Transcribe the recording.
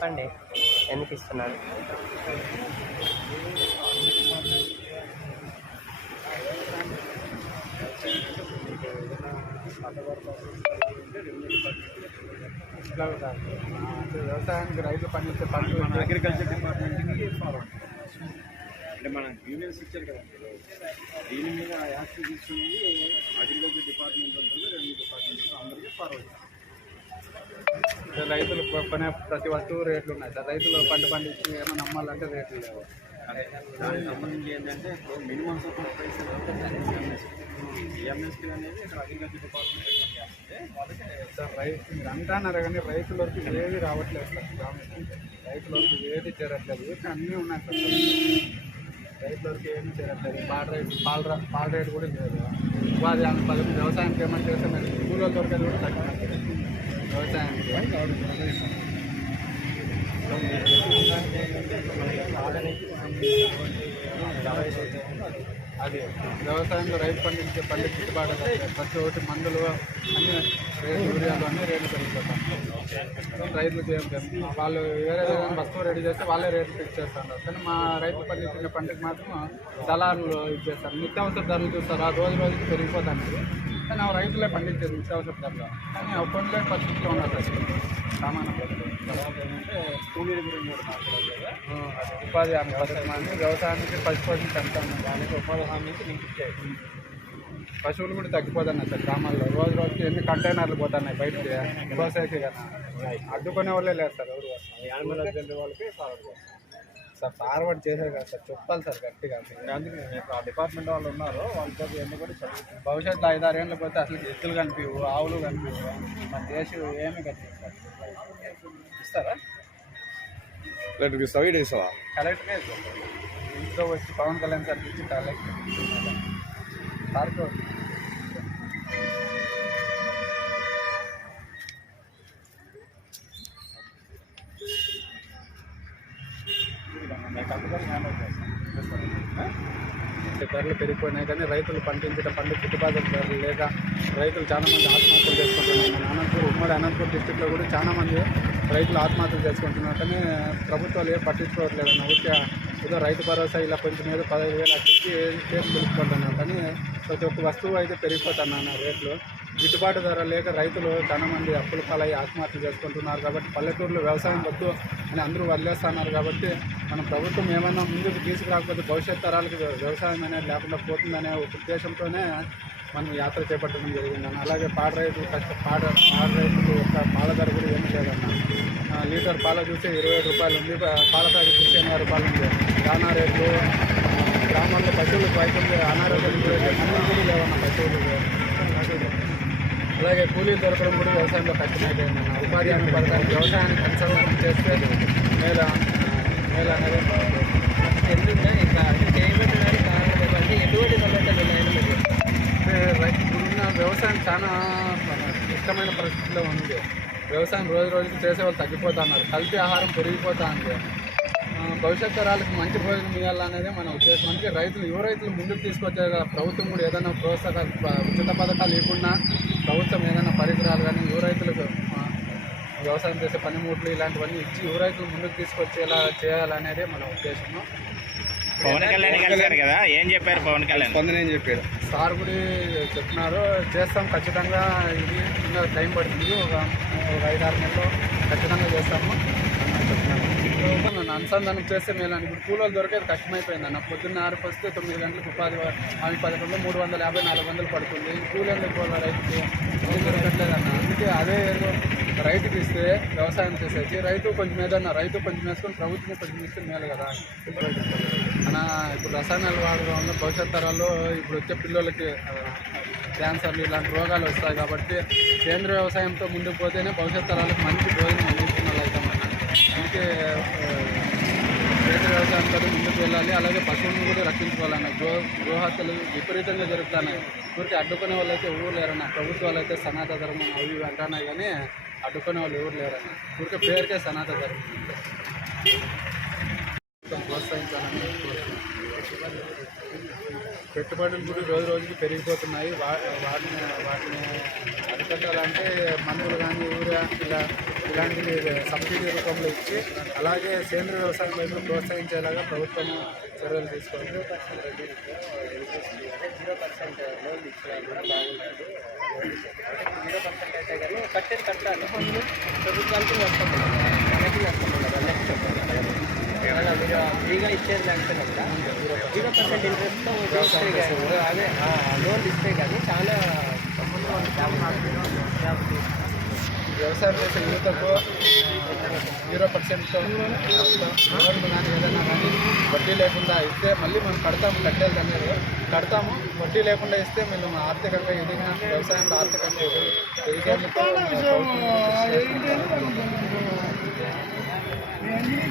చెప్పండి. ఎందుకు ఇస్తున్నారు? వ్యవసాయానికి రైతులు పండించే పంటలు మన అగ్రికల్చర్ డిపార్ట్మెంట్కి ఫార్వర్డ్ అంటే మన యూనియన్స్ ఇచ్చారు కదా. దీని మీద యాక్షన్ తీసుకునేది అగ్రికల్చర్ డిపార్ట్మెంట్ ఉంటుంది రెవెన్యూ డిపార్ట్మెంట్ అందరికీ ఫార్వర్డ్ రైతులు కొనే ప్రతి వస్తువు రేట్లు ఉన్నాయి. సార్ రైతులు పంట పండించి ఏమైనా నమ్మాలంటే రేట్లు లేవు. దానికి సంబంధించి ఏంటంటే ఇప్పుడు మినిమం సపోర్ట్ ప్రైస్ ఎంఎస్పీ అనేది ఇక్కడ అగ్రికల్చర్ డిపార్ట్మెంట్ సార్ రైతు మీరు అంటున్నారు కానీ రైతులకు ఏది రావట్లేదు సార్ గ్రామీణ రైతులకు ఏది చేరట్లేదు. అన్నీ ఉన్నాయి సార్. రైతులకు ఏమీ చేరట్లేదు. పాల రేటు పాల పాల రేటు కూడా లేదు. ఉపాధి పథకం వ్యవసాయానికి ఏమైనా చేస్తే మరి కూలీలు దొరికేది కూడా తగ్గిపోతుంది అది వ్యవసాయంలో రైతు పండించే పంట గిట్టుబాటు ప్రతి ఒక్కటి మందులు అన్ని రేట్లు యూరియాలు అన్ని రేట్లు పెరుగుతాం రైతులకు ఏం వాళ్ళు వేరే ఏదైనా వస్తువు రెడీ చేస్తే వాళ్ళే రేట్లు ఫిక్స్ చేస్తారు. కానీ మా రైతు పండించిన పంటకి మాత్రం దళారులు ఇచ్చేస్తారు నిత్యావసర ధరలు చూస్తారు. ఆ రోజు రోజుకి పెరిగిపోతానికి కానీ ఆ రైతులే పండించేది నిత్యావసర ధరలు కానీ ఆ పరిస్థితిలో ఉన్నారు రైతులు. సామాన్య ప్రజలు. తర్వాత ఏంటంటే కూలీల గురించి కూడా మాట్లాడాలి కదా ఉపాధి హామీ పథకం అని వ్యవసాయానికి పశుపోషణ పెంచాము దానికి ఉపాధి హామీకి లింక్ ఇచ్చాయి పశువులు కూడా తగ్గిపోతున్నాయి సార్ గ్రామాల్లో. రోజు రోజుకి ఎన్ని కంటైనర్లు పోతున్నాయి బయటకి. వ్యవసాయకి కానీ అడ్డుకునే వాళ్ళే లేరు సార్ ఎవరు. యానిమల్ వాళ్ళకి ఫార్వర్డ్ చేస్తాం సార్ ఫార్వర్డ్ చేసేది కాదు సార్ చెప్పాలి సార్ గట్టిగా. అందుకే మీకు ఆ డిపార్ట్మెంట్ వాళ్ళు ఉన్నారు వాళ్ళతో ఎన్ని కూడా చదువుతుంది భవిష్యత్తులో ఐదారు ఏళ్ళు పోతే అసలు ఎద్దులు కనిపించవు ఆవులు కనిపించవు మన దేశం ఏమి కనిపిస్తారు ఇస్తారా? లెటర్కి సైడ్ వేసావా కలెక్టరే ఇంట్లో వచ్చి పవన్ కళ్యాణ్ సార్ ఇచ్చి కలెక్టర్ సార్కి హ్యాండ్ చేస్తాం ధరలు పెరిగిపోయినాయి కానీ రైతులు పండించడం పంట గిట్టుబాటు ధరలు లేక రైతులు చాలామంది ఆత్మహత్యలు చేసుకుంటున్నారు. మన అనంతపూర్ ఉమ్మడి అనంతపూర్ డిస్టిక్లో కూడా చాలామంది రైతులు ఆత్మహత్యలు చేసుకుంటున్నారు. కానీ ప్రభుత్వాలు ఏం పట్టించుకోవట్లేదు. అన్న ఊరికే ఏదో రైతు భరోసా ఇలా కొంచెం ఏదో పదహైదు వేలు అట్లా పేరు కేసు కానీ ప్రతి ఒక్క వస్తువు అయితే పెరిగిపోతున్నాను రేట్లు. గిట్టుబాటు ధర లేక రైతులు చాలా మంది అప్పుల పాలై ఆత్మహత్య చేసుకుంటున్నారు కాబట్టి పల్లెటూరులో వ్యవసాయం వద్దు అని అందరూ వదిలేస్తున్నారు కాబట్టి మన ప్రభుత్వం ఏమైనా ముందుకు తీసుకురాకపోతే భవిష్యత్ తరాలకు వ్యవసాయం అనేది లేకుండా పోతుందనే ఒక ఉద్దేశంతోనే మనం యాత్ర చేపట్టడం జరిగిందన్న అలాగే పాడ రైతులు కష్ట పాడ పాడ రైతులు యొక్క పాల ధర కూడా ఏమీ లేదన్న. లీటర్ పాల చూస్తే ఇరవై రూపాయలు ఉంది. పాల ప్యాకెట్ చూస్తే ఎనభై రూపాయలు ఉంది. దానా రేట్లు గ్రామాల్లో పశువులకు వైద్యం అనారోగ్యం కూడా మందులు కూడా లేవన్న పశువులకు అలాగే కూలీలు దొరకడం కూడా వ్యవసాయంలో కష్టమైతే ఉపాధి హామీ పథకానికి వ్యవసాయాన్ని కన్సల్టేషన్ చేస్తే మేల మేల అనేది ఎందుకంటే ఇంకా చేయబెట్టడానికి కారణం ఏమంటే ఎటువంటి సమస్యలు ఉన్నాయని రైతు ఇప్పుడున్న వ్యవసాయం చాలా ఇష్టమైన పరిస్థితిలో ఉంది. వ్యవసాయం రోజు రోజుకి చేసే వాళ్ళు తగ్గిపోతున్నారు కల్తీ ఆహారం పెరిగిపోతా ఉంది. భవిష్యత్ తరాలకు మంచి భోజనం ఇవ్వాలనేది మన ఉద్దేశం. అందుకే రైతులు యువ రైతులు ముందుకు తీసుకొచ్చే ప్రభుత్వం కూడా ఏదైనా ప్రోత్సాహ ఉచిత పథకాలు ఇవ్వకుండా ప్రభుత్వం ఏదైనా పరికరాలు కానీ యువ రైతులకు ఆ, వ్యవసాయం చేసే పనిముట్లు ఇలాంటివన్నీ ఇచ్చి యువ రైతులు ముందుకు తీసుకొచ్చేలా చేయాలనేదే మన ఉద్దేశము. పవన్ కళ్యాణ్ కదా ఏం చెప్పారు పవన్ కళ్యాణ్? స్పందన ఏం చెప్పారు సార్ కూడా చెప్తున్నారు చేస్తాం ఖచ్చితంగా ఇది ఇంకా టైం పడుతుంది ఒక ఒక ఐదు ఆరు నెలలు ఖచ్చితంగా చేస్తాము. ఇప్పుడు అనుసంధానం చేస్తే నేను ఇప్పుడు కూలోలు దొరికేది కష్టమైపోయింది అన్న. పొద్దున్న ఆరుకు వస్తే తొమ్మిది గంటలకు ఉపాధి ఆమె పదకొండు మూడు వందల యాభై నాలుగు వందలు పడుతుంది. కూలీ ఎందుకు పోవాలి రైతుకి ఏం దొరకట్లేదు అన్న. అందుకే అదే ఏదో రైతుకి ఇస్తే వ్యవసాయం చేసేసి రైతు కొంచెం ఏదన్నా రైతు కొంచెం వేసుకొని ప్రభుత్వం కొంచెం ఇస్తే మేలు కదా. అన్న ఇప్పుడు రసాయనాలు వాడడం వల్ల భవిష్యత్ తరాల్లో ఇప్పుడు వచ్చే పిల్లలకి క్యాన్సర్లు ఇలాంటి రోగాలు వస్తాయి కాబట్టి కేంద్ర వ్యవసాయంతో ముందుకు పోతేనే భవిష్యత్ తరాలకు మంచి భోజనం అందుకే ఆ, వ్యవసాయంతో ముందుకు వెళ్ళాలి. అలాగే పశువులను కూడా రక్షించుకోవాలన్న గో గోహత్యలు విపరీతంగా జరుగుతున్నాయి. ఊరికి అడ్డుకునే వాళ్ళు అయితే ఎవరు లేరన్న. ప్రభుత్వాలు అయితే సనాతన ధర్మం అవి అంటున్నాయి కానీ అడ్డుకునే వాళ్ళు ఎవరు లేరన్న. ఊరికే పేరుకే సనాతన ధర్మం. పెట్టుబడులు కూడా రోజు రోజుకి పెరిగిపోతున్నాయి. వా- వాటిని వాటిని పెట్టాలంటే మందులు కానీ యూరియా ఇలా ఇలాంటివి సబ్సిడీ రూపంలో ఇచ్చి అలాగే సేంద్రియ వ్యవసాయం వైపు ప్రోత్సహించేలాగా ప్రభుత్వం చర్యలు తీసుకోవాలి. జీరో పర్సెంట్ లోన్ ఇచ్చినా కూడా బాగుంటుంది జీరో పర్సెంట్ అయితే కానీ కట్టేది కట్టాలి పనులు ప్రభుత్వానికి నష్టం ఫ్రీగా ఇచ్చేది దానికన్నా కూడా జీరో పర్సెంట్ ఇంట్రెస్ట్తో ఇస్తే కానీ అదే లోన్ ఇస్తే కానీ చాలా వ్యవసాయం చేసే యువతకు జీరో పర్సెంట్ లోన్ కానీ ఏదైనా కానీ వడ్డీ లేకుండా ఇస్తే మళ్ళీ మనం కడతాము కట్టేది అనేది కడతాము వడ్డీ లేకుండా ఇస్తే మేము ఆర్థికంగా ఎదిగిన వ్యవసాయంలో ఆర్థికంగా ఎదిగి